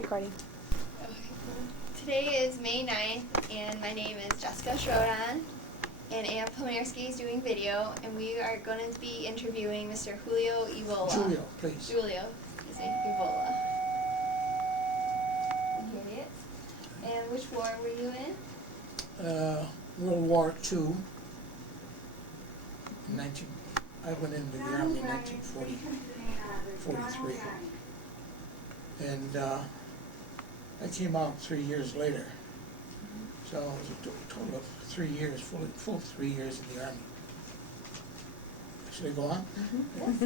Recording. Okay, cool. Today is May 9th, and my name is Jessica Schrodan, and Ann Pomerski is doing video, and we are going to be interviewing Mr. Julio Evola. Julio, please. Julio, excuse me, Evola. And here he is. And which war were you in? World War II. I went into the Army in 1943. And I came out 3 years later. So it was a total of 3 years, full 3 years in the Army. Should I go on? Yes,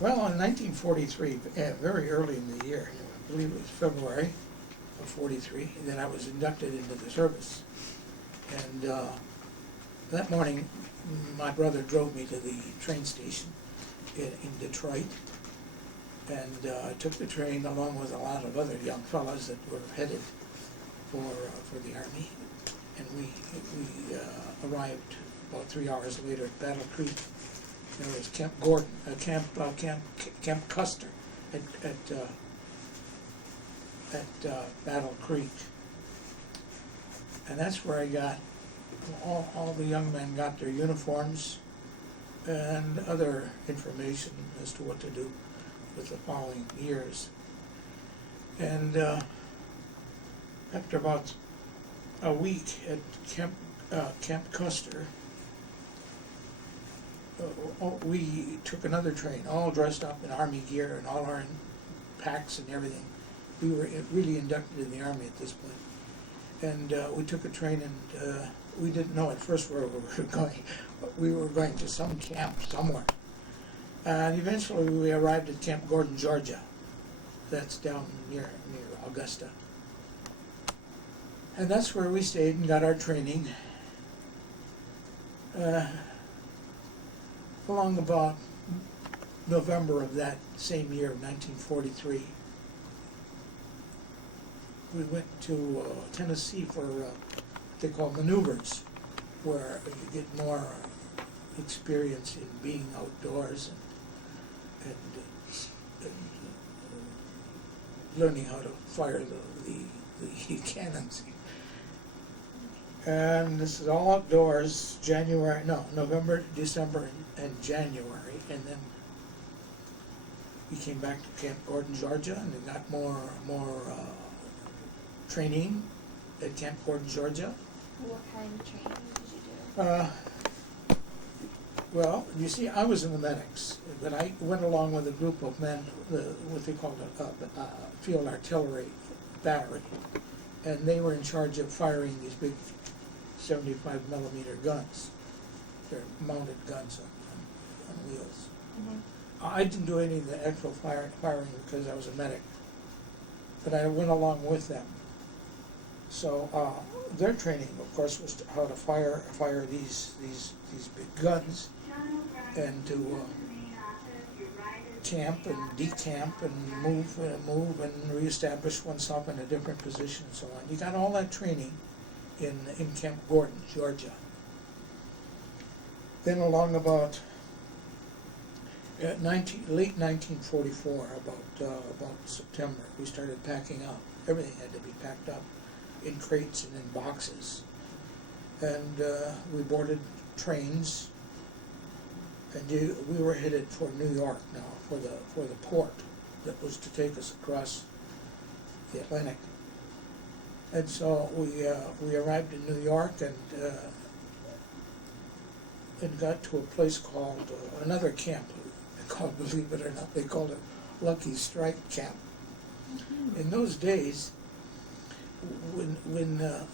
Well, in 1943, very early in the year, I believe it was February of 43, then I was inducted into the service. And that morning, my brother drove me to the train station in Detroit. And I took the train along with a lot of other young fellows that were headed for the Army. And we arrived about 3 hours later at Battle Creek. There was Camp Gordon, Camp Custer at Battle Creek. And that's where I got, all the young men got their uniforms and other information as to what to do with the following years. And after about a week at Camp Custer, we took another train, all dressed up in Army gear and all our packs and everything. We were really inducted in the Army at this point. And we took a train, and we didn't know at first where we were going, but we were going to some camp somewhere. And eventually we arrived at Camp Gordon, Georgia. That's down near Augusta. And that's where we stayed and got our training. Along about November of that same year, 1943, we went to Tennessee for what they call maneuvers, where you get more experience in being outdoors and learning how to fire the cannons. And this is all outdoors, November, December, and January. And then we came back to Camp Gordon, Georgia, and we got more training at Camp Gordon, Georgia. What kind of training did you do? Well, you see, I was in the medics, but I went along with a group of men, what they called a field artillery battery, and they were in charge of firing these big 75 millimeter guns. They're mounted guns on wheels. Mm-hmm. I didn't do any of the actual firing because I was a medic, but I went along with them. So their training, of course, was how to fire these big guns, and to camp and decamp and move and reestablish oneself in a different position and so on. You got all that training in Camp Gordon, Georgia. Then along about late 1944, about September, we started packing up. Everything had to be packed up in crates and in boxes. And we boarded trains, and we were headed for New York now, for the port that was to take us across the Atlantic. And so we arrived in New York and got to a place called another camp. Believe it or not, they called it Lucky Strike Camp. Mm-hmm. In those days, when the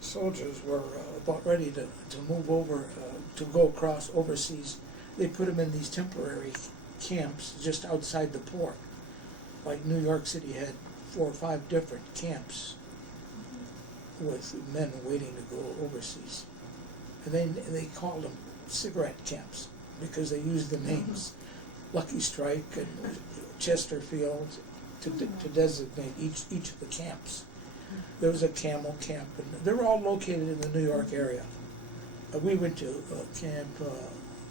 soldiers were about ready to move over, to go across overseas, they put them in these temporary camps just outside the port. Like New York City had 4 or 5 different camps with men waiting to go overseas. And they called them cigarette camps because they used the names Lucky Strike and Chesterfield to designate each of the camps. There was a camel camp, and they were all located in the New York area. We went to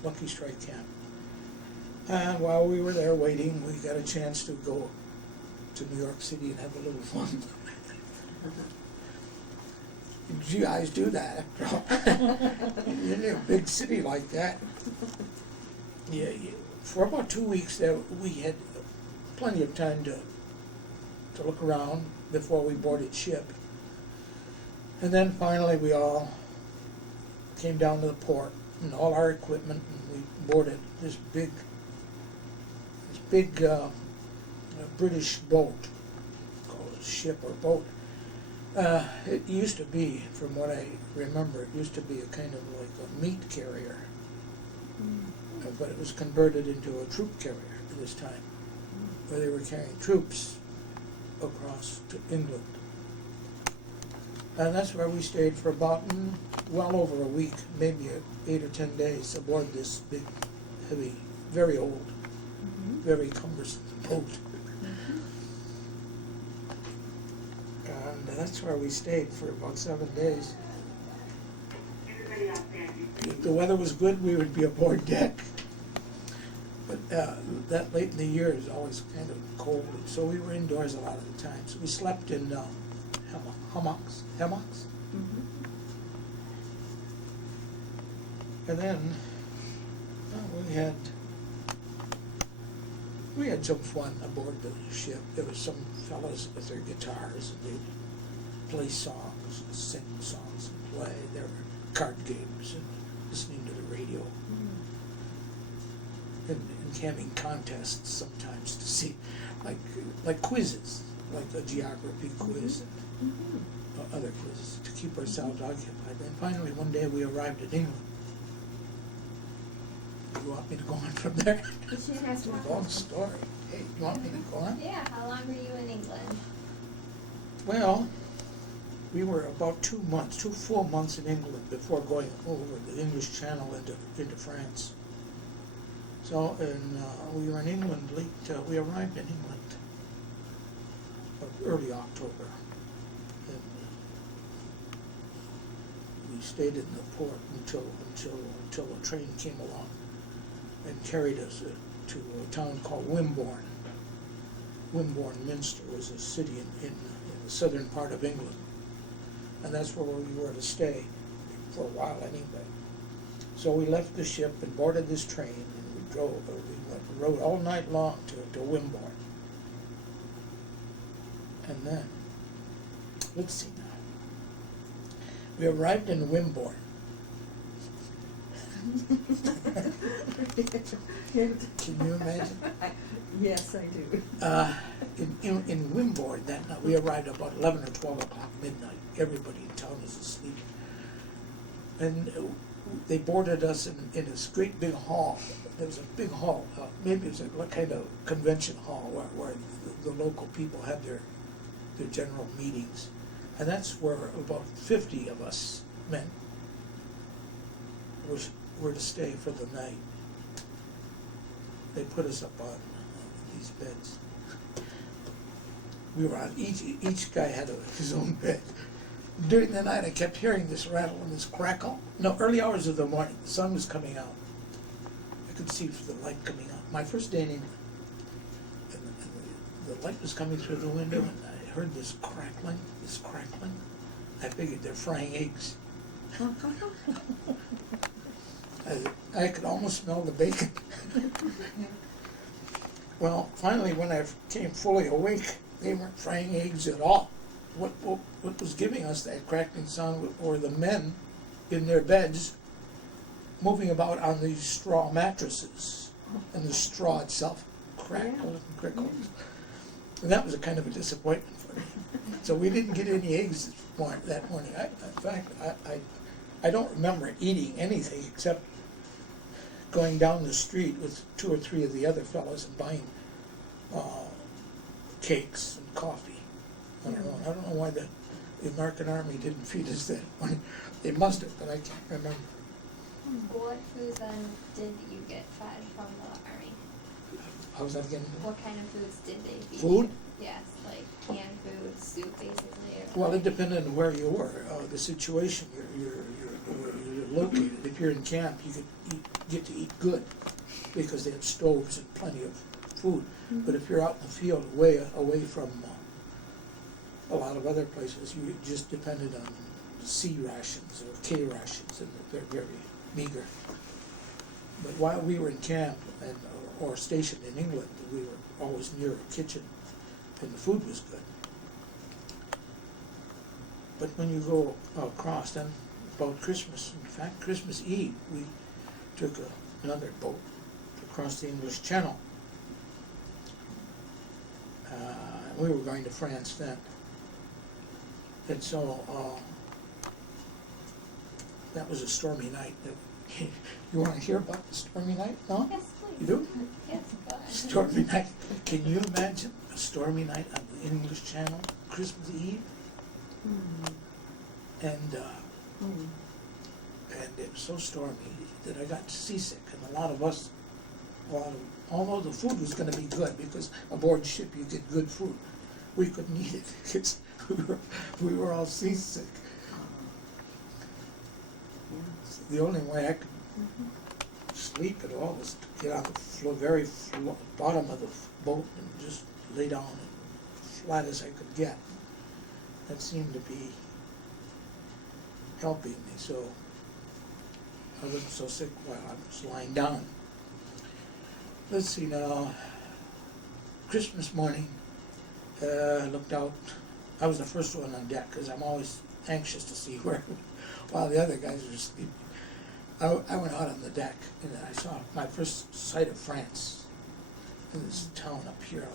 Lucky Strike Camp. And while we were there waiting, we got a chance to go to New York City and have a little fun. GIs do that after all. In a big city like that. Yeah, for about 2 weeks there, we had plenty of time to look around before we boarded ship. And then finally we all came down to the port and all our equipment, and we boarded this big British boat, called a ship or boat. It used to be, from what I remember, it used to be a kind of like a meat carrier, but it was converted into a troop carrier at this time, where they were carrying troops across to England. And that's where we stayed for about, well over a week, maybe 8 or 10 days aboard this big, heavy, very old, very cumbersome boat. And that's where we stayed for about 7 days. If the weather was good, we would be aboard deck. But that late in the year is always kind of cold, so we were indoors a lot of the time. So we slept in hammocks. And then we had some fun aboard the ship. There were some fellows with their guitars, and they'd play songs, and sing songs, and play. There were card games and listening to the radio, and having contests sometimes to see, like quizzes, like a geography quiz and other quizzes to keep ourselves occupied. And finally, one day we arrived in England. You want me to go on from there? It's a long story. Hey, you want me to go on? Yeah, how long were you in England? Well, we were about 2 full months in England before going over the English Channel into France. So, we were in England we arrived in England early October. And we stayed in the port until a train came along and carried us to a town called Wimborne. Wimborne Minster was a city in the southern part of England. And that's where we were to stay for a while anyway. So we left the ship and boarded this train, and we rode all night long to Wimborne. And then, let's see now. We arrived in Wimborne. Can you imagine? Yes, I do. In Wimborne that night, we arrived about 11 or 12 o'clock midnight. Everybody in town was asleep. And they boarded us in this great big hall. There was a big hall, maybe it was a kind of convention hall where the local people had their general meetings. And that's where about 50 of us men were to stay for the night. They put us up on these beds. We were on, each guy had his own bed. During the night I kept hearing this rattle and this crackle. No, early hours of the morning, the sun was coming out. I could see the light coming out. My first day in England. And the light was coming through the window, and I heard this crackling. I figured they're frying eggs. I could almost smell the bacon. Well, finally, when I came fully awake, they weren't frying eggs at all. What was giving us that crackling sound were the men in their beds moving about on these straw mattresses, and the straw itself crackled and crickled. And that was a kind of a disappointment for me. So we didn't get any eggs that morning. In fact, I don't remember eating anything except going down the street with 2 or 3 of the other fellows and buying cakes and coffee. I don't know why the American Army didn't feed us that morning. They must have, but I can't remember. What foods then did you get fed from the Army? How was that again? What kind of foods did they feed? Food? Yes, like canned food, soup, basically. Well, it depended on where you were, the situation you're located. If you're in camp, you get to eat good because they have stoves and plenty of food. But if you're out in the field, away from a lot of other places, you just depended on C rations or K rations, and they're very meager. But while we were in camp or stationed in England, we were always near a kitchen, and the food was good. But when you go across, then about Christmas, in fact, Christmas Eve, we took another boat across the English Channel. We were going to France then. And so that was a stormy night. You want to hear about the stormy night? No? Yes, please. You do? Yes, go ahead. Stormy night. Can you imagine a stormy night on the English Channel, Christmas Eve? And it was so stormy that I got seasick, and although the food was going to be good, because aboard ship you get good food, we couldn't eat it because we were all seasick. The only way I could sleep at all was to get on the bottom of the boat and just lay down as flat as I could get. That seemed to be helping me, so I wasn't so sick while I was lying down. Let's see now, Christmas morning, I looked out. I was the first one on deck because I'm always anxious to see while the other guys were sleeping. I went out on the deck and I saw my first sight of France, in this town up here.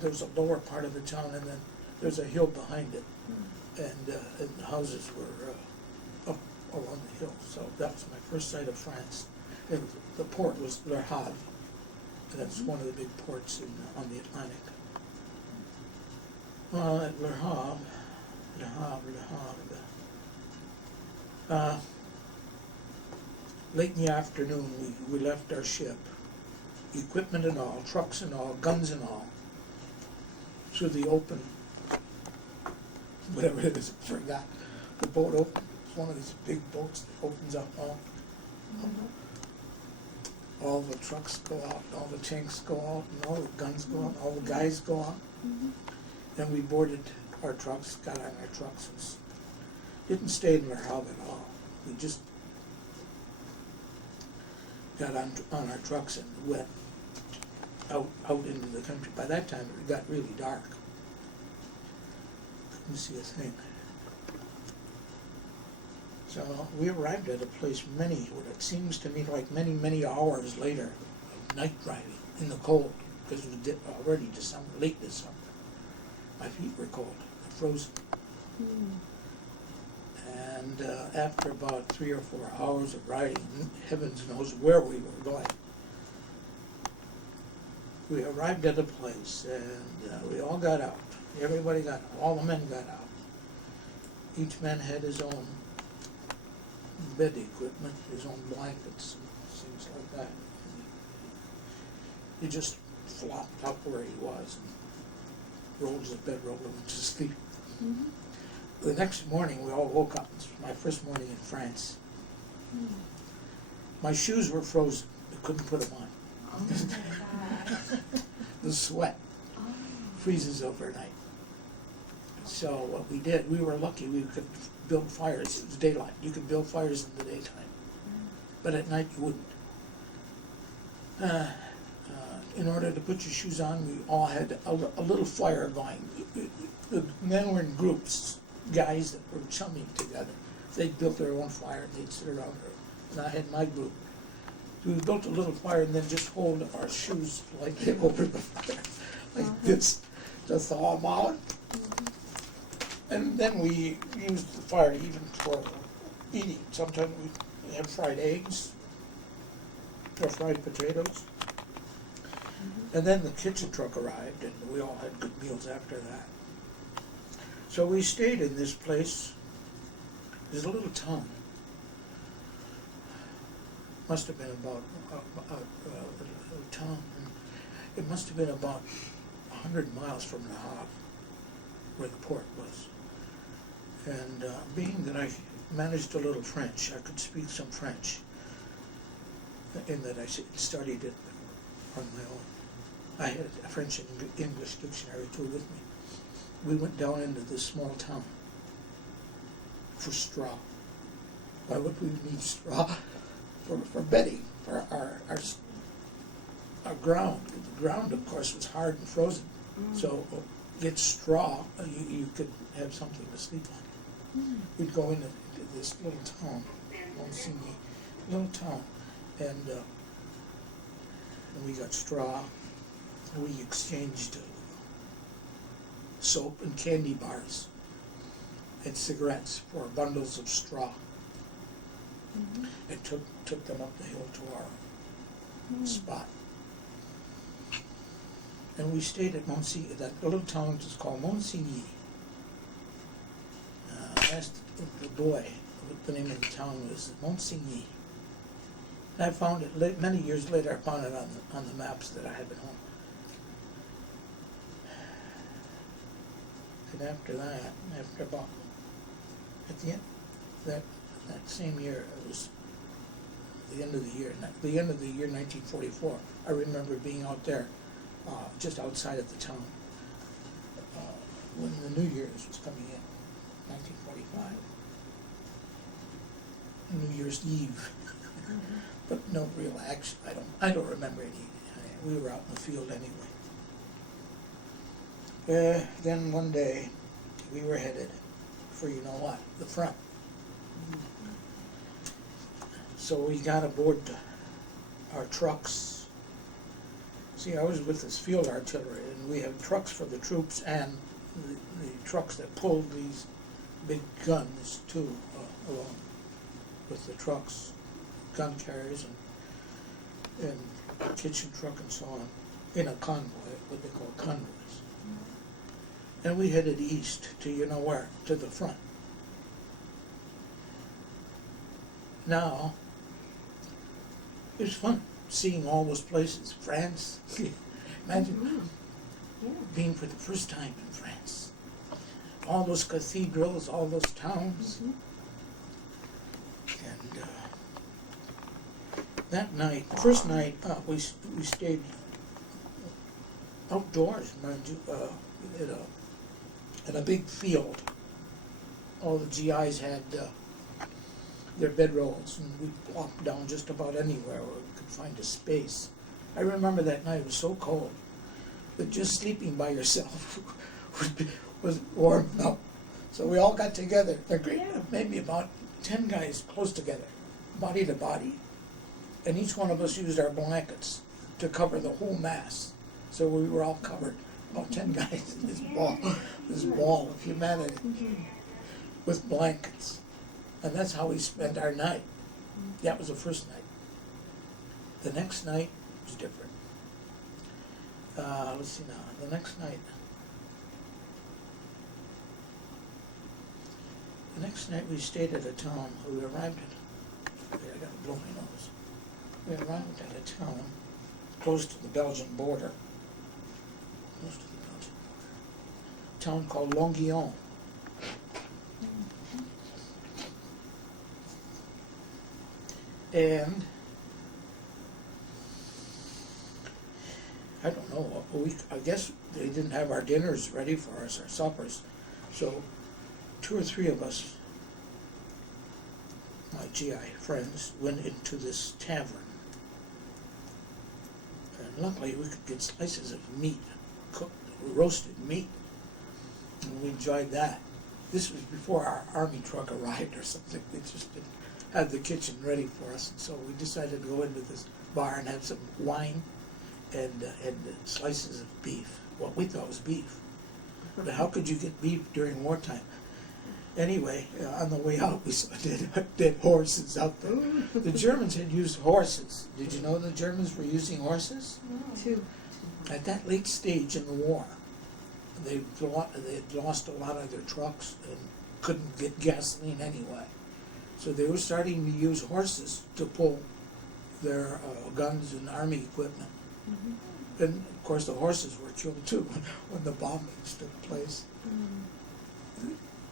There's a lower part of the town, and then there's a hill behind it, and the houses were up along the hill. So that was my first sight of France. And the port was Le Havre. That's one of the big ports on the Atlantic. Well, at Le Havre. Late in the afternoon, we left our ship, equipment and all, trucks and all, guns and all, through the open, whatever it is, I forgot. The boat opened. It's one of these big boats that opens up all the trucks go out, all the tanks go out, and all the guns go out, all the guys go out. Then we boarded our trucks, got on our trucks, didn't stay in Le Havre at all. We just got on our trucks and went out into the country. By that time, it got really dark. Couldn't see a thing. So we arrived at a place what it seems to me like many hours later of night driving in the cold, because it was already December, late December. My feet were cold, frozen. And after about 3 or 4 hours of riding, heavens knows where we were going, we arrived at a place, and we all got out. Everybody got out. All the men got out. Each man had his own bed equipment, his own blankets, and things like that. He just flopped up where he was and rolled his bedroll and went to sleep. The next morning, we all woke up. This was my first morning in France. My shoes were frozen. I couldn't put them on. Oh my God. The sweat freezes overnight. So what we did, we were lucky we could build fires. It was daylight. You could build fires in the daytime. But at night you wouldn't. In order to put your shoes on, we all had a little fire going. The men were in groups, guys that were chumming together. They'd built their own fire and they'd sit around her. And I had my group. We built a little fire and then just hold our shoes like over the fire, like this, to thaw them out. And then we used the fire even for eating. Sometimes we had fried eggs or fried potatoes. And then the kitchen truck arrived, and we all had good meals after that. So we stayed in this place. There's a little town. Must have been about a town. It must have been about 100 miles from Le Havre, where the port was. And being that I managed a little French, I could speak some French, in that I studied it on my own. I had a French and English dictionary too with me. We went down into this small town for straw. Why would we need straw? For bedding, for our ground. The ground, of course, was hard and frozen. So get straw, you could have something to sleep on. We'd go into this little town, Monsigny, little town, and we got straw. We exchanged soap and candy bars and cigarettes for bundles of straw. And took them up the hill to our spot. And we stayed at Monsigny. That little town is called Monsigny. I asked the boy what the name of the town was. Monsigny. And I found it many years later. I found it on the maps that I had at home. And after that, after about at the end that same year, it was the end of the year 1944. I remember being out there, just outside of the town, when the New Year's was coming in, 1945. New Year's Eve, but no real action. I don't remember any. We were out in the field anyway. Then one day, we were headed for you know what, the front. So we got aboard our trucks. See, I was with this field artillery, and we have trucks for the troops and the trucks that pulled these big guns too, along with the trucks, gun carriers and kitchen truck and so on, in a convoy, what they call convoys. And we headed east to you know where, to the front. Now, it was fun seeing all those places. France, imagine being for the first time in France. All those cathedrals, all those towns. And that night, first night, we stayed outdoors, mind you, in a big field. All the GIs had their bedrolls, and we plopped down just about anywhere where we could find a space. I remember that night, it was so cold that just sleeping by yourself was warm up. So we all got together, maybe about 10 guys close together, body to body. And each one of us used our blankets to cover the whole mass. So we were all covered, about 10 guys in this ball of humanity with blankets. And that's how we spent our night. That was the first night. The next night was different. Let's see now, the next night we stayed at a town. We arrived at, I got a blow my nose. We arrived at a town close to the Belgian border. A town called Longuyon. And I don't know, I guess they didn't have our dinners ready for us, our suppers. So 2 or 3 of us, my GI friends, went into this tavern. And luckily we could get slices of meat, cooked, roasted meat, and we enjoyed that. This was before our army truck arrived or something. They just didn't have the kitchen ready for us, and so we decided to go into this bar and have some wine and slices of beef. What we thought was beef. But how could you get beef during wartime? Anyway, on the way out, we saw dead horses out there. The Germans had used horses. Did you know the Germans were using horses? Two. At that late stage in the war, they had lost a lot of their trucks and couldn't get gasoline anyway. So they were starting to use horses to pull their guns and army equipment. And of course the horses were killed too when the bombings took place.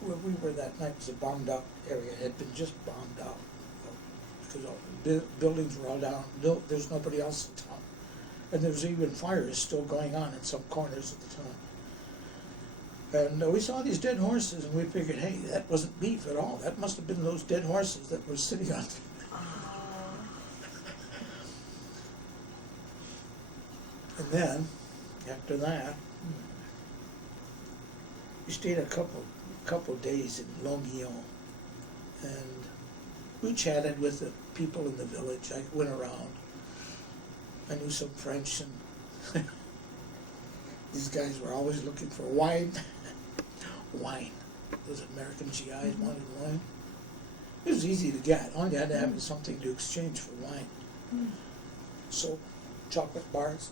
Where we were that night was a bombed out area. It had been just bombed out because all the buildings were all down. There's nobody else in town. And there was even fires still going on in some corners at the time. And we saw these dead horses, and we figured, hey, that wasn't beef at all. That must have been those dead horses that were sitting on. And then, after that, we stayed a couple days in Longuillon, and we chatted with the people in the village. I went around. I knew some French, and these guys were always looking for wine. Wine. Those American GIs wanted wine. It was easy to get. All you had to have was something to exchange for wine. So, chocolate bars.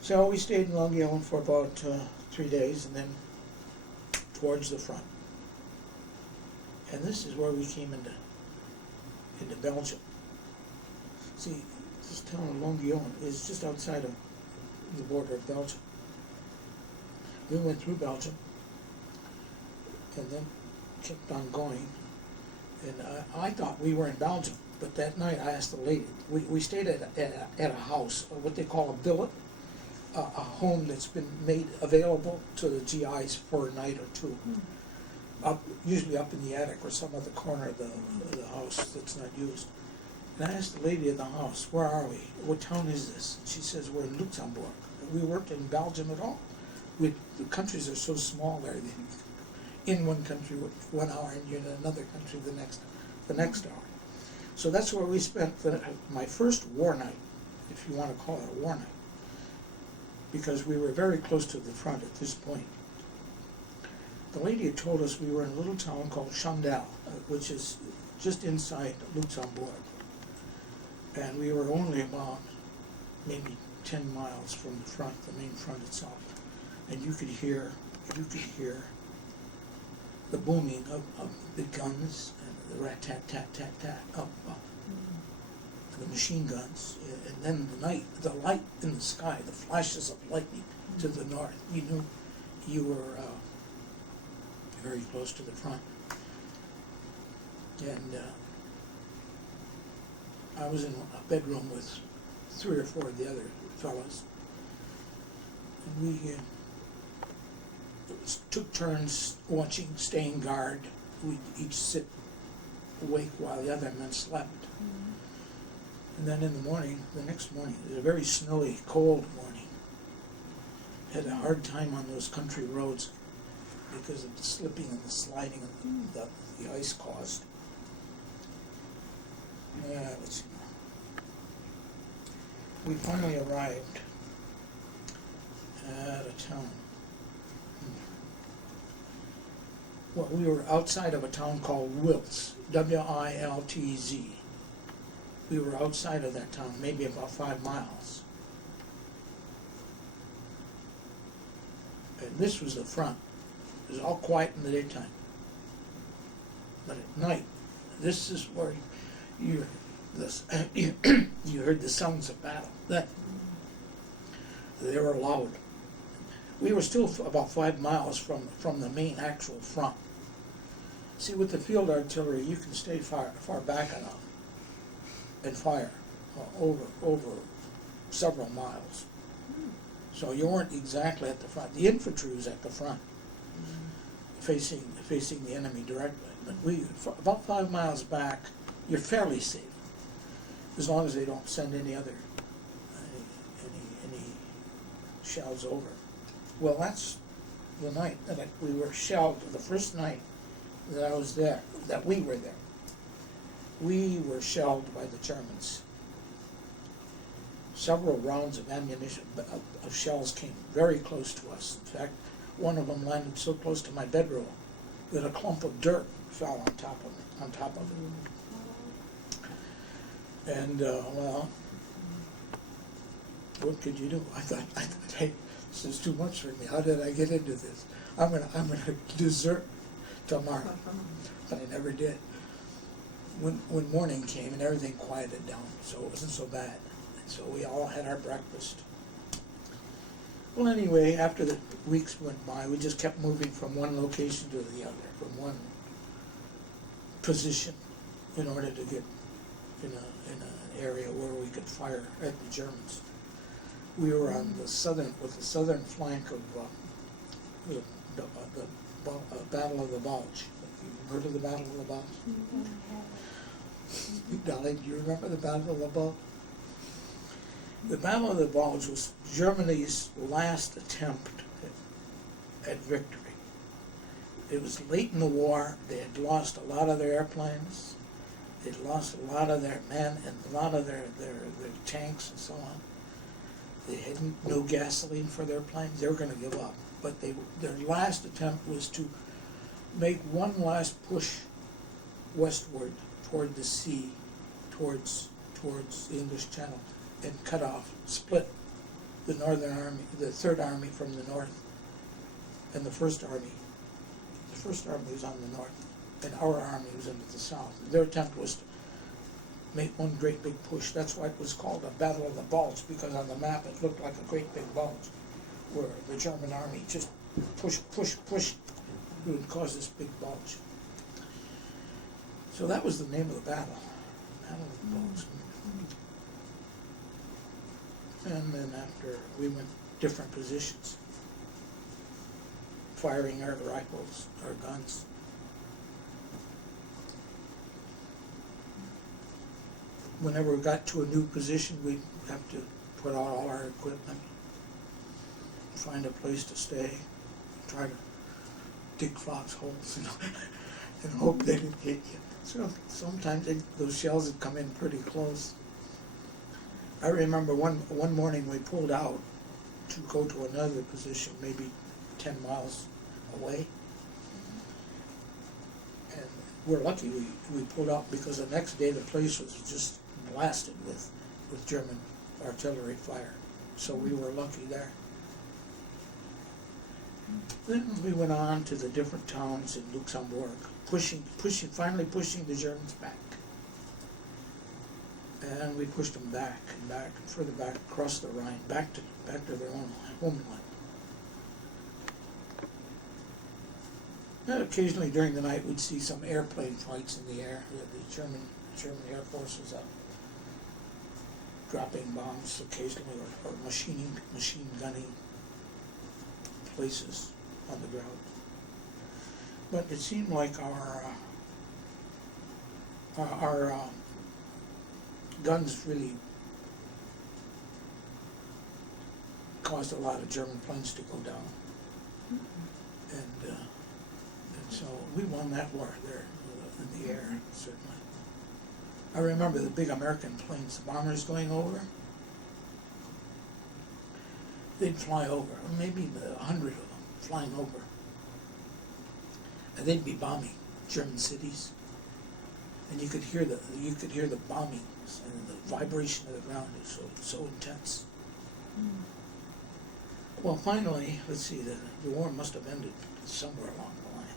So we stayed in Longuillon for about 3 days, and then towards the front. And this is where we came into Belgium. See, this town of Longuillon is just outside of the border of Belgium. We went through Belgium, and then kept on going. And I thought we were in Belgium, but that night I asked the lady. We stayed at a house, what they call a billet, a home that's been made available to the GIs for a night or two. Usually up in the attic or some other corner of the house that's not used. And I asked the lady in the house, where are we? What town is this? And she says, we're in Luxembourg. We weren't in Belgium at all. The countries are so small there. In one country 1 hour, and you're in another country the next hour. So that's where we spent my first war night, if you want to call it a war night, because we were very close to the front at this point. The lady had told us we were in a little town called Chandel, which is just inside Luxembourg. And we were only about maybe 10 miles from the front, the main front itself. And you could hear the booming of the guns and the rat-tat-tat-tat-tat up the machine guns. And then the light in the sky, the flashes of lightning to the north. You knew you were very close to the front. And I was in a bedroom with 3 or 4 of the other fellows. And we took turns watching, staying guard. We'd each sit awake while the other men slept. And then in the next morning, it was a very snowy, cold morning. Had a hard time on those country roads because of the slipping and the sliding that the ice caused. Let's see. We finally arrived at a town. Well, we were outside of a town called Wiltz, W-I-L-T-Z. We were outside of that town, maybe about 5 miles. And this was the front. It was all quiet in the daytime. But at night, this is where you heard the sounds of battle. They were loud. We were still about 5 miles from the main actual front. See, with the field artillery, you can stay far back enough and fire over several miles. So you weren't exactly at the front. The infantry was at the front, facing the enemy directly. But about 5 miles back, you're fairly safe, as long as they don't send any shells over. Well, that's the night that we were shelled. The first night that I was there, that we were there, we were shelled by the Germans. Several rounds of ammunition, of shells came very close to us. In fact, one of them landed so close to my bedroll that a clump of dirt fell on top of it. And well, what could you do? I thought, hey, this is too much for me. How did I get into this? I'm gonna desert tomorrow. But I never did. When morning came and everything quieted down, so it wasn't so bad. And so we all had our breakfast. Well, anyway, after the weeks went by, we just kept moving from one location to the other, from one position, in order to get in an area where we could fire at the Germans. We were on the southern flank of the Battle of the Bulge. You heard of the Battle of the Bulge? Dolly, do you remember the Battle of the Bulge? The Battle of the Bulge was Germany's last attempt at victory. It was late in the war. They had lost a lot of their airplanes. They'd lost a lot of their men and a lot of their tanks and so on. They had no gasoline for their planes. They were going to give up. But their last attempt was to make one last push westward toward the sea, towards the English Channel, and cut off, split the Northern Army, the Third Army from the north, and the First Army. The First Army was on the north, and our army was into the south. Their attempt was to make one great big push. That's why it was called a Battle of the Bulge, because on the map it looked like a great big bulge, where the German army just pushed, and caused this big bulge. So that was the name of the battle, Battle of the Bulge. And then after, we went different positions, firing our rifles, our guns. Whenever we got to a new position, we'd have to put out all our equipment, find a place to stay, try to dig foxholes, and hope they didn't hit you. So sometimes those shells would come in pretty close. I remember one morning we pulled out to go to another position, maybe 10 miles away. And we're lucky we pulled out, because the next day the place was just blasted with German artillery fire. So we were lucky there. Then we went on to the different towns in Luxembourg, finally pushing the Germans back. And we pushed them back and back and further back across the Rhine, back to their own homeland. And occasionally during the night we'd see some airplane fights in the air. The German Air Force was up, dropping bombs occasionally, or machine gunning places on the ground. But it seemed like our guns really caused a lot of German planes to go down. And so we won that war there in the air, certainly. I remember the big American planes, the bombers going over. They'd fly over, maybe 100 of them flying over. And they'd be bombing German cities. And you could hear the bombings, and the vibration of the ground is so intense. Well, finally, let's see, the war must have ended somewhere along the line.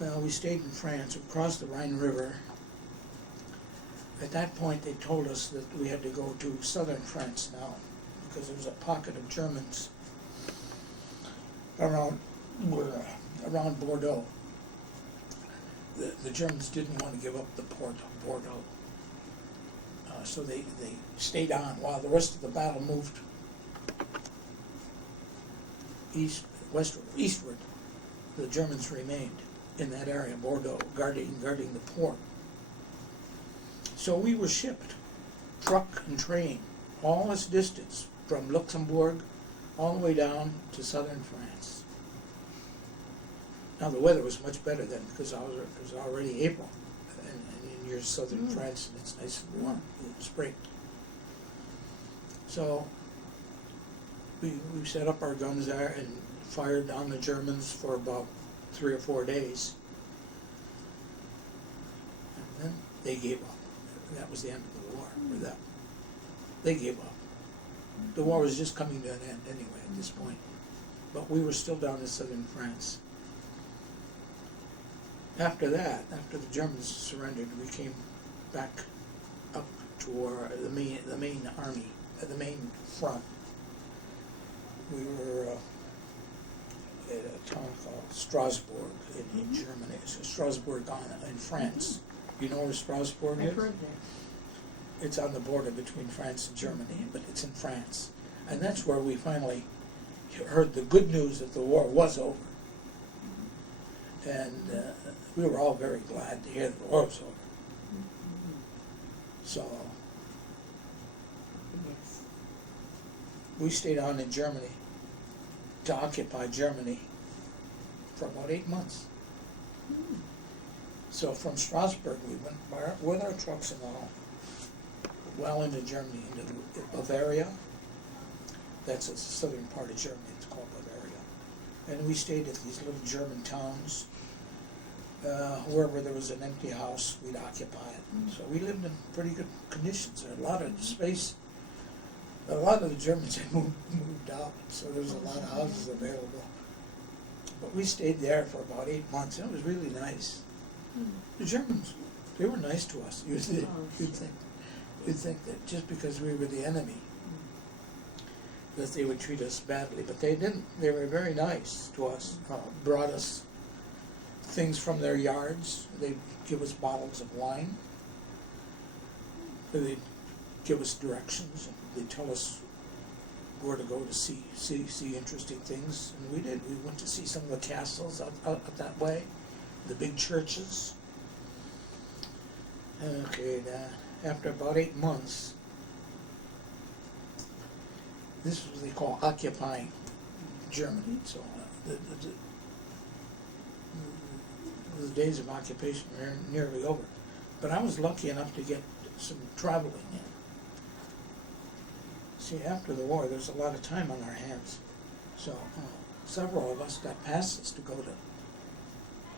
Well, we stayed in France. We crossed the Rhine River. At that point, they told us that we had to go to southern France now, because there was a pocket of Germans around Bordeaux. The Germans didn't want to give up the port of Bordeaux. So they stayed on while the rest of the battle moved eastward. The Germans remained in that area, Bordeaux, guarding the port. So we were shipped, truck and train, all this distance from Luxembourg all the way down to southern France. Now the weather was much better then, because it was already April, and in your southern France it's nice and warm in the spring. So we set up our guns there and fired on the Germans for about 3 or 4 days, and then they gave up. That was the end of the war for them. They gave up. The war was just coming to an end anyway at this point, but we were still down in southern France. After that, after the Germans surrendered, we came back up to the main army, the main front. We were at a town called Strasbourg in Germany. So Strasbourg in France. You know where Strasbourg is? I've heard It's on the border between France and Germany, but it's in France. And that's where we finally heard the good news that the war was over. And we were all very glad to hear that the war was over. So Yes. we stayed on in Germany to occupy Germany for about 8 months. So from Strasbourg, we went with our trucks and all, well into Germany, into Bavaria. That's the southern part of Germany, it's called Bavaria. And we stayed at these little German towns. Wherever there was an empty house, we'd occupy it. So we lived in pretty good conditions. There were a lot of space. A lot of the Germans had moved out, so there was a lot of houses available. But we stayed there for about 8 months, and it was really nice. The Germans, they were nice to us. You'd think that just because we were the enemy, that they would treat us badly, but they didn't. They were very nice to us. Brought us things from their yards. They'd give us bottles of wine. They'd give us directions. They'd tell us where to go to see interesting things, and we did. We went to see some of the castles out that way, the big churches. Okay, after about 8 months, this is what they call occupying Germany. So the days of occupation were nearly over. But I was lucky enough to get some traveling in. See, after the war, there's a lot of time on our hands. So several of us got passes to go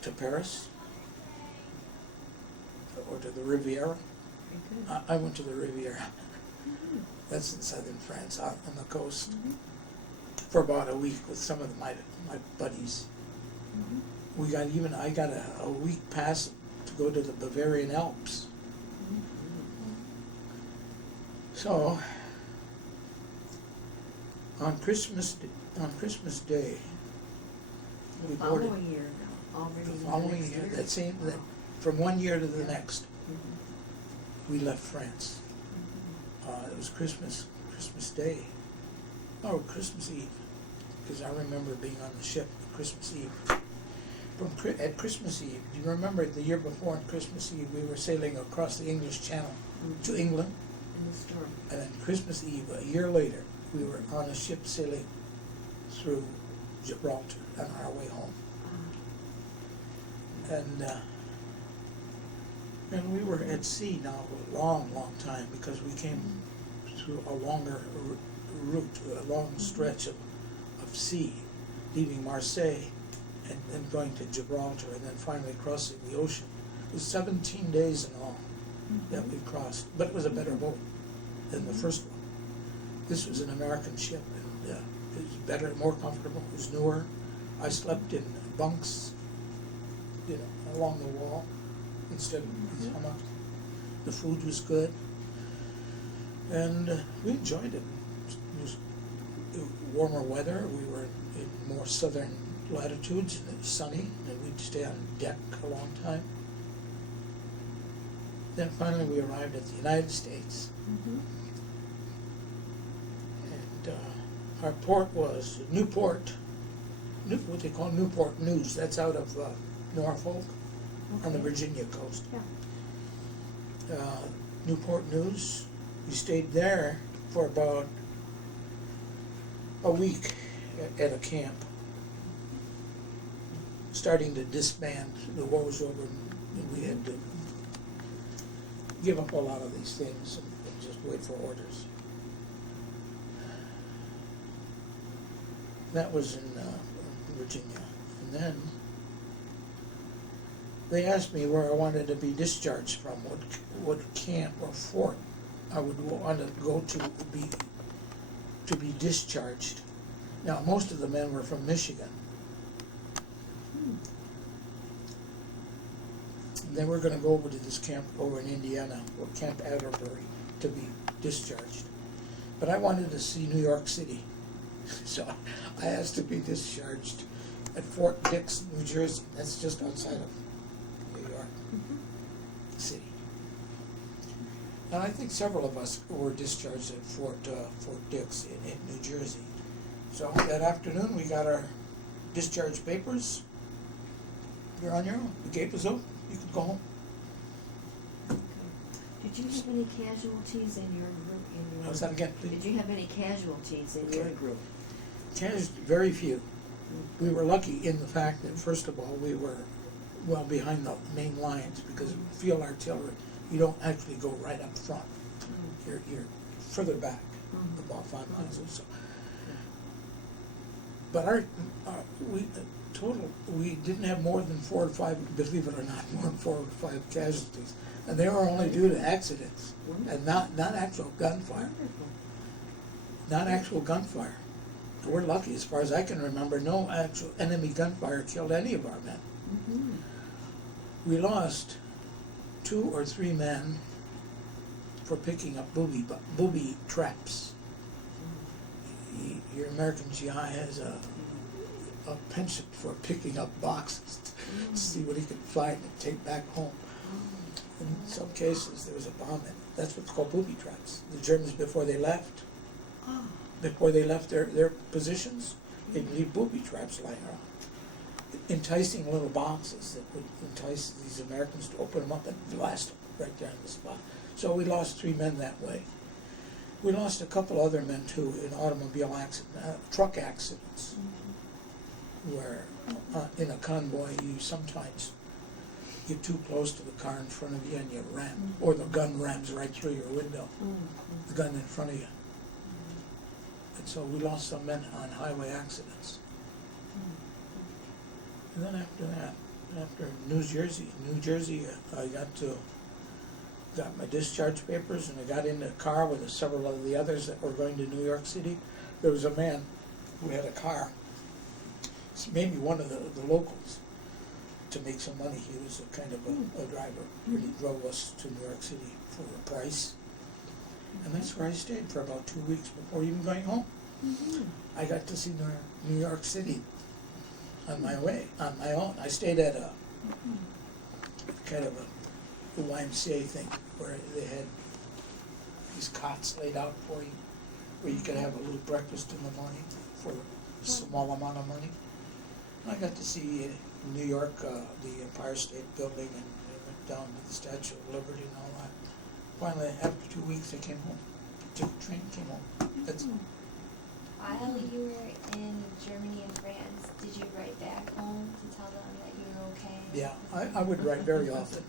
to Paris or to the Riviera. I went to the Riviera. That's in southern France, out on the coast, for about a week with some of my buddies. I got a week pass to go to the Bavarian Alps. So on Christmas Day, we boarded. Following year, no, already. The following year, from one year to the next, we left France. It was Christmas Day, or Christmas Eve, because I remember being on the ship Christmas Eve. At Christmas Eve, do you remember the year before on Christmas Eve we were sailing across the English Channel to England? In the storm. And then Christmas Eve, a year later, we were on a ship sailing through Gibraltar on our way home. And we were at sea now a long, long time, because we came through a longer route, a long stretch of sea, leaving Marseille and then going to Gibraltar and then finally crossing the ocean. It was 17 days in all that we crossed, but it was a better boat than the first one. This was an American ship, and it was better, more comfortable, it was newer. I slept in bunks, along the wall instead of these hammocks. The food was good, and we enjoyed it. It was warmer weather. We were in more southern latitudes, and it was sunny, and we'd stay on deck a long time. Then finally we arrived at the United States. And our port was Newport, what they call Newport News. That's out of Norfolk on the Virginia coast. Newport News. We stayed there for about a week at a camp, starting to disband. The war was over, and we had to give up a lot of these things and just wait for orders. That was in Virginia. And then they asked me where I wanted to be discharged from, what camp or fort I would want to go to be discharged. Now, most of the men were from Michigan. They were going to go over to this camp over in Indiana, or Camp Atterbury, to be discharged. But I wanted to see New York City, so I asked to be discharged at Fort Dix, New Jersey. That's just outside of New York City. And I think several of us were discharged at Fort Dix in New Jersey. So that afternoon, we got our discharge papers. You're on your own. The gate was open. You could go home. Okay. Did you have any casualties in your group? How's that again, please? Did you have any casualties in your Okay. group? Very few. We were lucky in the fact that, first of all, we were well behind the main lines, because field artillery, you don't actually go right up front. You're further back, about 5 miles or so. But we didn't have more than 4 or 5, believe it or not, more than 4 or 5 casualties. And they were only due to accidents, and not actual gunfire. Not actual gunfire. We're lucky, as far as I can remember, no actual enemy gunfire killed any of our men. We lost 2 or 3 men for picking up booby traps. Your American GI has a penchant for picking up boxes to see what he can find and take back home. In some cases, there was a bomb in it. That's what's called booby traps. The Germans, before they left their positions, they'd leave booby traps lying around, enticing little boxes that would entice these Americans to open them up and blast them right there on the spot. So we lost 3 men that way. We lost a couple other men too in automobile truck accidents, where in a convoy you sometimes get too close to the car in front of you and you ram, or the gun rams right through your window, the gun in front of you. And so we lost some men on highway accidents. And then after that, after New Jersey, I got my discharge papers, and I got in a car with several of the others that were going to New York City. There was a man who had a car, maybe one of the locals, to make some money. He was a kind of a driver, and he drove us to New York City for a price. And that's where I stayed for about 2 weeks before even going home. I got to see New York City on my own. I stayed at a kind of a YMCA thing where they had these cots laid out for you, where you could have a little breakfast in the morning for a small amount of money. And I got to see New York, the Empire State Building, and I went down to the Statue of Liberty and all that. Finally, after 2 weeks, I came home. Took a train, came home. That's While you were in Germany and France, did you write back home to tell them that you were okay? Yeah, I would write very often.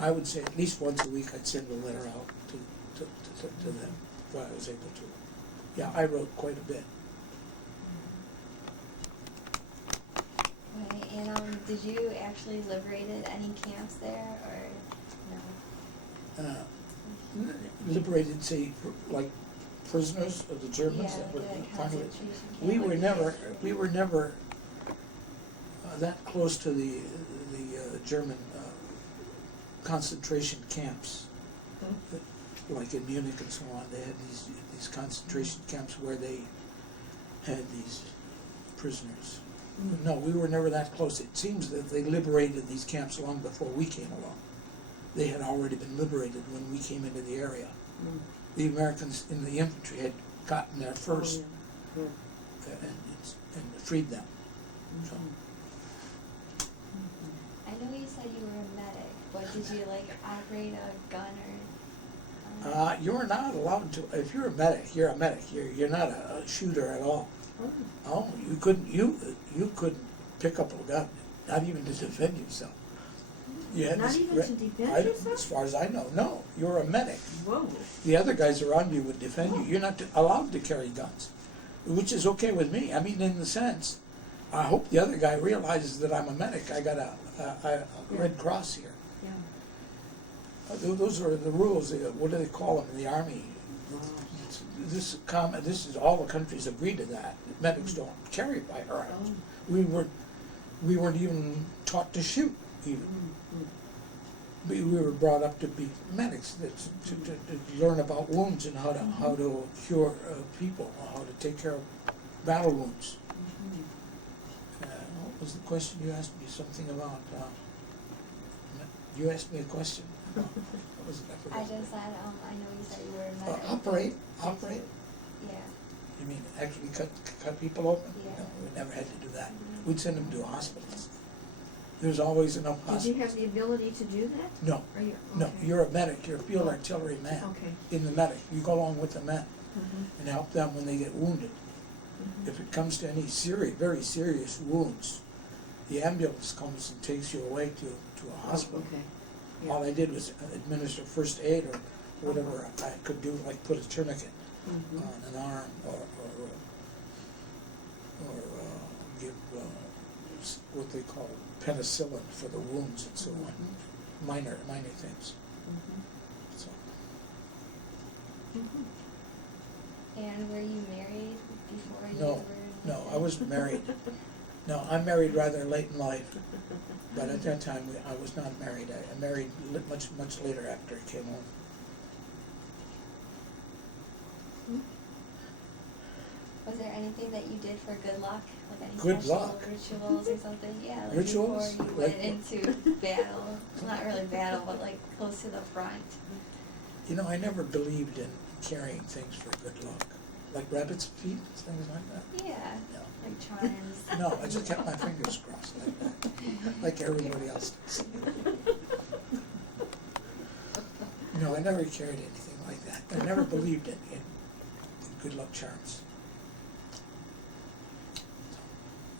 I would say at least once a week I'd send a letter out to them if I was able to. Yeah, I wrote quite a bit. Okay, and did you actually liberated any camps there, or no? Liberated, say, like prisoners of the Germans Yeah, that were the finally. concentration camp. We were never that close to the German concentration camps, like in Munich and so on. They had these concentration camps where they had these prisoners. No, we were never that close. It seems that they liberated these camps long before we came along. They had already been liberated when we came into the area. The Americans in the infantry had gotten there first and freed them. So. I know you said you were a medic, but did you operate a gun or? You're not allowed to. If you're a medic, you're a medic. You're not a shooter at all. Oh, you couldn't pick up a gun, not even to defend yourself. You had Not this even to defend yourself? As far as I know, no. You're a medic. Whoa. The other guys around you would defend you. You're not allowed to carry guns, which is okay with me. I mean, in the sense, I hope the other guy realizes that I'm a medic. I got a Red Cross here. Yeah. Those are the rules. What do they call them in the Army? This is all the countries agree to that. Medics don't carry firearms. We weren't even taught to shoot. Even we were brought up to be medics, to learn about wounds and how to cure people, how to take care of battle wounds. What was the question you asked me? Something about. You asked me a question. was it? I I forgot. just said, I know you said you were a medic. Operate? Yeah. You mean actually cut people open? Yeah. No, we never had to do that. We'd send them to hospitals. There was always enough Did hospitals. you have the ability to do that? No, Or you, no, okay. you're a medic, you're a field artillery man. Okay. In the medic, you go along with the men Mhm. and help them when they get wounded. Mhm. If it comes to any very serious wounds, the ambulance comes and takes you away to a hospital. Okay. All I did was administer first aid or whatever I could do, like put a tourniquet Mhm. on an arm or give what they call penicillin for the wounds and so on. Minor things. Mhm. So Mhm. And were you married before you No, were? no, I was married. No, I married rather late in life, but at that time I was not married. I married much later after I came home. Was there anything that you did for good luck? Like any Good special luck? rituals or something? Yeah, like Rituals? before you Like went into battle. Not really battle, but like close to the front. You know, I never believed in carrying things for good luck, like rabbit's feet, things like that. Yeah, No. like charms. No, I just kept my fingers crossed like that, like everybody else does. No, I never carried anything like that. I never believed in good luck charms.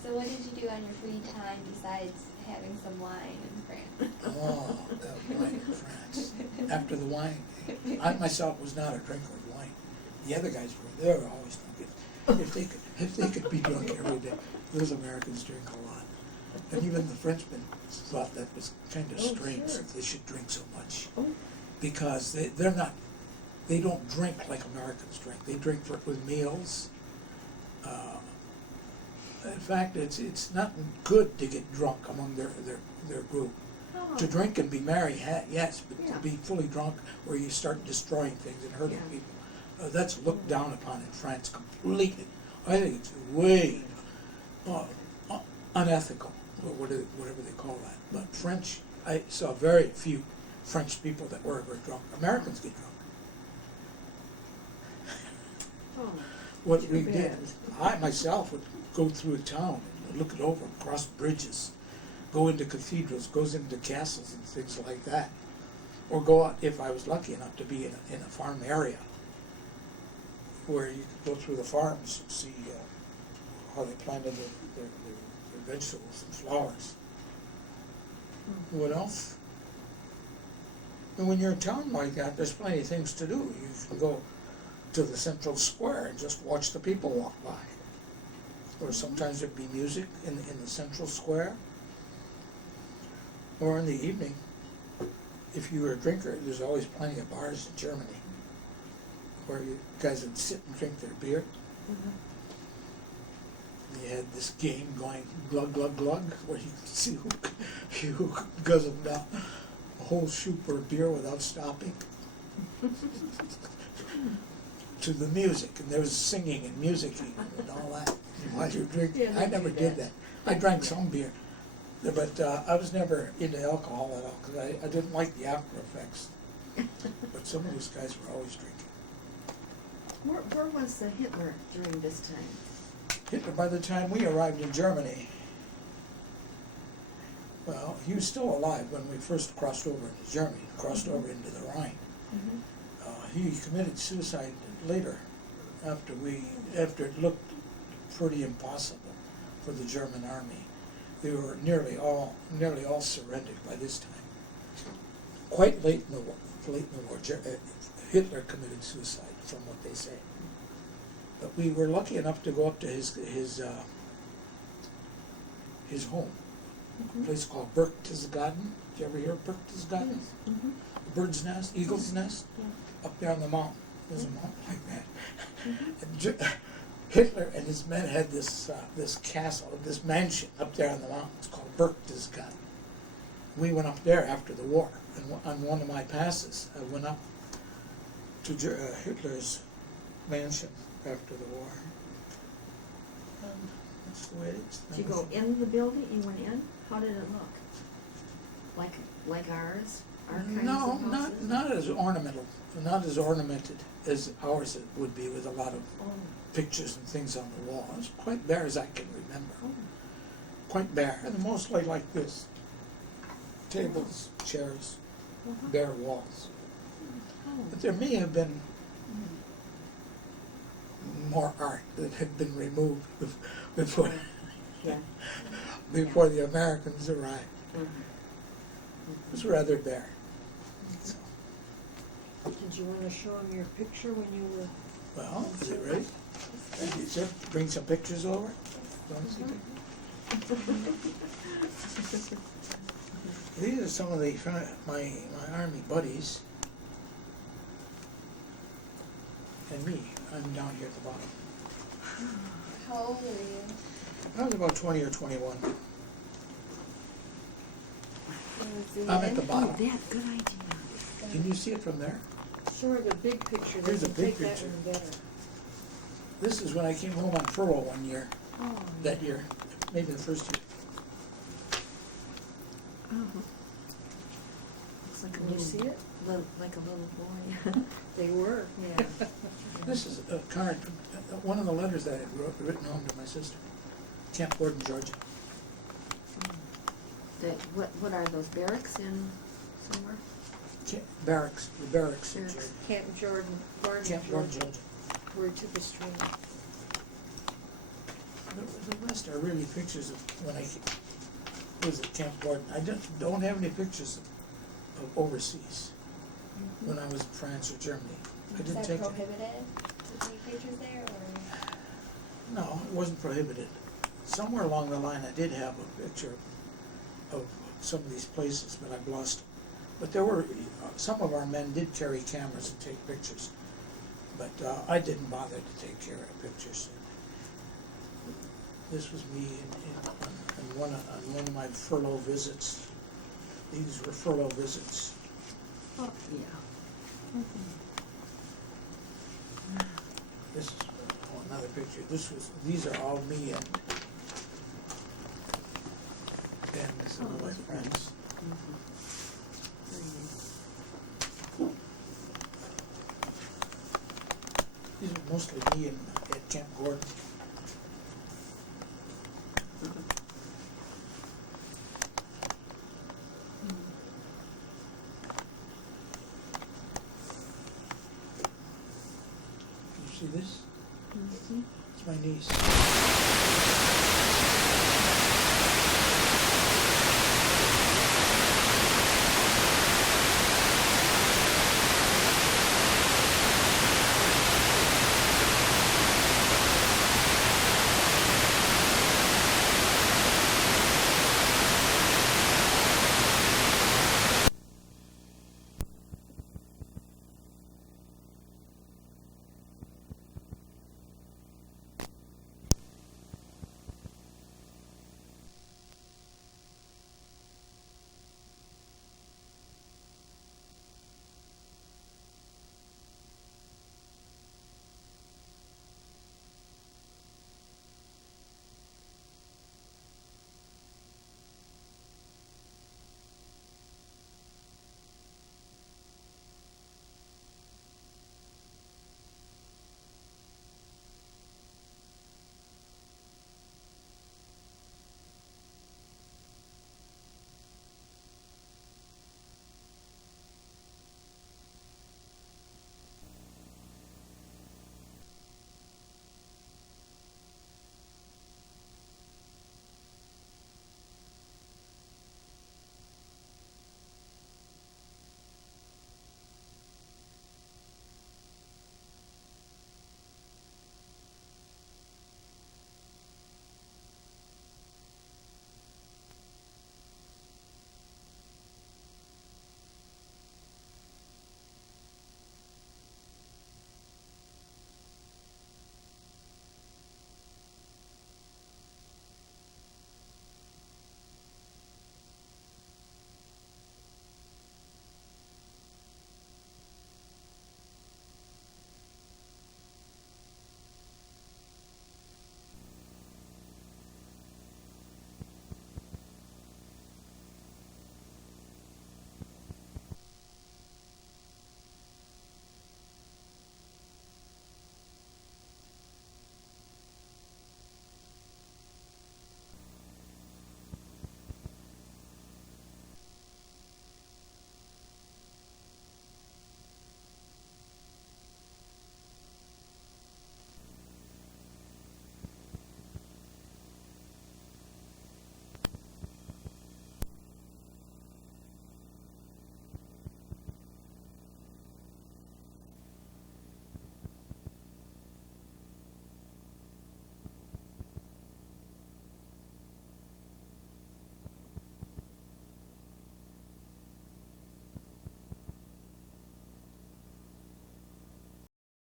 So what did you do on your free time besides having some wine in France? Oh, that wine in France. After the wine, I myself was not a drinker of wine. The other guys were, they were always drinking. If they could be drunk every day, those Americans drink a lot. And even the Frenchmen thought that was kind of Oh, strange sure. that they should drink so much. Oh. Because they don't drink like Americans drink. They drink with meals. In fact, it's not good to get drunk among their group. Oh. To drink and be merry, yes, but Yeah. to be fully drunk where you start destroying things and hurting Yeah. people, that's looked down upon in France completely. I think it's way unethical, or whatever they call that. But French, I saw very few French people that were ever drunk. Americans get drunk. Oh. What Too we bad. did, I myself would go through a town and look it over, cross bridges, go into cathedrals, goes into castles and things like that. Or go out, if I was lucky enough to be in a farm area, where you could go through the farms and see how they planted their vegetables and flowers. What else? And when you're in town like that, there's plenty of things to do. You can go to the central square and just watch the people walk by. Or sometimes there'd be music in the central square. Or in the evening, if you were a drinker, there's always plenty of bars in Germany where you guys would sit and drink their beer. Mhm. You had this game going, glug, glug, glug, where you could see who guzzled down a whole super of beer without stopping. To the music, and there was singing and musicking and all that while you're drinking. Yeah, they I never do did that. that. I drank some beer, but I was never into alcohol at all because I didn't like the after effects. But some of those guys were always drinking. Where was Hitler during this time? Hitler, by the time we arrived in Germany, well, he was still alive when we first crossed over into Germany, crossed over into the Rhine. Mhm. He committed suicide later, after it looked pretty impossible for the German army. They were nearly all surrendered by this time. Quite late in the war, Hitler committed suicide, from what they say. But we were lucky enough to go up to his home, a place called Berchtesgaden. Did you ever hear of Berchtesgaden? Yes. Mhm. A bird's nest, eagle's nest, Yeah. up there on the mountain. There's a mountain like that. Mhm. And Hitler and his men had this castle, this mansion up there on the mountain. It's called Berchtesgaden. We went up there after the war, and on one of my passes, I went up to Hitler's mansion after the war. That's the way it is. Did you go in the building? You went in? How did it look? Like ours? archives No, and houses? not as ornamental, not as ornamented as ours it would be with a lot of Oh, pictures and things on the wall. It's quite bare as I can remember. oh. Quite bare, and mostly like this. Tables, chairs, Uh-huh. bare walls. Oh. But there may have been Mm. more art that had been removed before, Yeah. before the Americans arrived. Mhm. It was rather bare. So, Did you want to show them your picture when you were? well, is it ready? Ready, sir? Bring some pictures over? You want to see pictures? These are some of my army buddies. And me, I'm down here at the bottom. How old are you? I was about 20 or 21. Zoom I'm at in. the Oh, bottom. that, good idea. Can you see it from there? Sure, the big picture, they Here's a can big take that picture. one better. This is when I came home on furlough one year, Oh. that year, maybe the first year. Oh. Looks like a Can you see it? like a little boy. They were. Yeah. This is a card, one of the letters that I had written home to my sister, Camp Gordon, Georgia. What are those, barracks in somewhere? Barracks, the barracks in Barracks. Georgia. Camp Jordan, Camp Gordon, Georgia, Georgia. where to the stream. The rest are really pictures of when I was at Camp Gordon. I don't have any pictures of overseas, when I was in France or Germany. I Is didn't that take them. prohibited to take pictures there, or? No, it wasn't prohibited. Somewhere along the line, I did have a picture of some of these places, but I've lost. But there were, some of our men did carry cameras and take pictures, but I didn't bother to take care of pictures. This was me on one of my furlough visits. These were furlough visits. Oh, yeah. This is another picture. These are all me and some of my friends. These are mostly me and at Camp Gordon. Can you see this? Mhm. It's my niece.